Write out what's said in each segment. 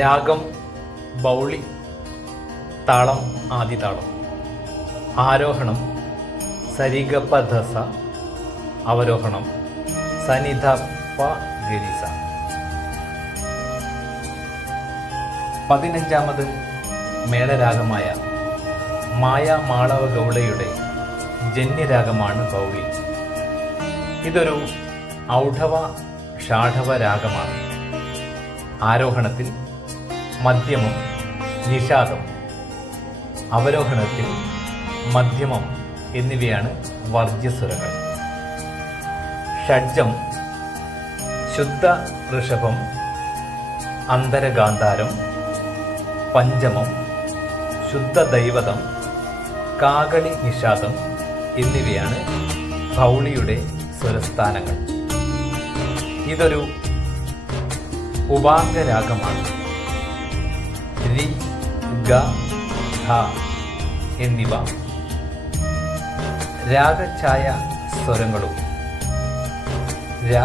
രാഗം ബൗളി. താളം ആദിതാളം. ആരോഹണം സരിഗപധസ. അവരോഹണം സനിധപ്പ ഗരിസ. 15ാമത് മേളരാഗമായ മായാമാളവ ഗൗളയുടെ ജന്യരാഗമാണ് ബൗളി. ഇതൊരു ഔഢവ ഷാഢവ രാഗമാണ്. ആരോഹണത്തിൽ മധ്യമം നിഷാദം, അവരോഹണത്തിൽ മധ്യമം എന്നിവയാണ് വർജ്യസ്വരങ്ങൾ. ഷഡ്ജം ശുദ്ധ ഋഷഭം, അന്തരഗാന്ധാരം, പഞ്ചമം ശുദ്ധ ദൈവതം, കാകളി നിഷാദം എന്നിവയാണ് ബൗളിയുടെ സ്വരസ്ഥാനങ്ങൾ. ഇതൊരു ഉപാംഗരാഗമാണ്. രി, ഗ, ധ എന്നിവ രാഗഛായ സ്വരങ്ങളും ര,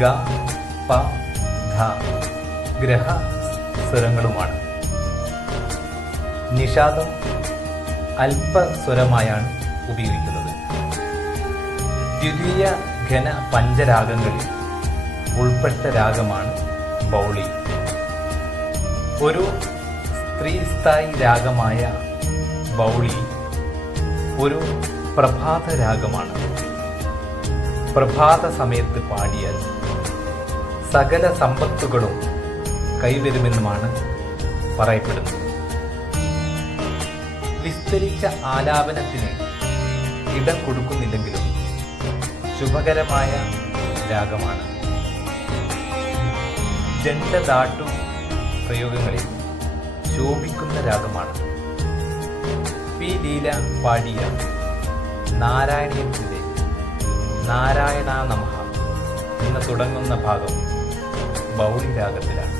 ഗ, പ, ധ ഗ്രഹ സ്വരങ്ങളുമാണ്. നിഷാദം അല്പസ്വരമായാണ് ഉപയോഗിക്കുന്നത്. ദ്വിതീയ ഘന പഞ്ചരാഗങ്ങളിൽ ഉൾപ്പെട്ട രാഗമാണ് ബൗളി. ഒരു സ്ത്രീസ്ഥായി രാഗമായ ബൗളി ഒരു പ്രഭാത രാഗമാണ്. പ്രഭാത സമയത്ത് പാടിയാൽ സകല സമ്പത്തുകളും കൈവരുമെന്നുമാണ് പറയപ്പെടുന്നത്. വിസ്തരിച്ച ആലാപനത്തിന് ഇടം കൊടുക്കുന്നില്ലെങ്കിലും ശുഭകരമായ രാഗമാണ്. ജണ്ടദാട്ടു പ്രയോഗങ്ങളിൽ ശോഭിക്കുന്ന രാഗമാണ്. പി ലീല പാടിയ നാരായണീയത്തിൻ്റെ നാരായണ നമഃ എന്ന് തുടങ്ങുന്ന ഭാഗം ബൗളി രാഗത്തിലാണ്.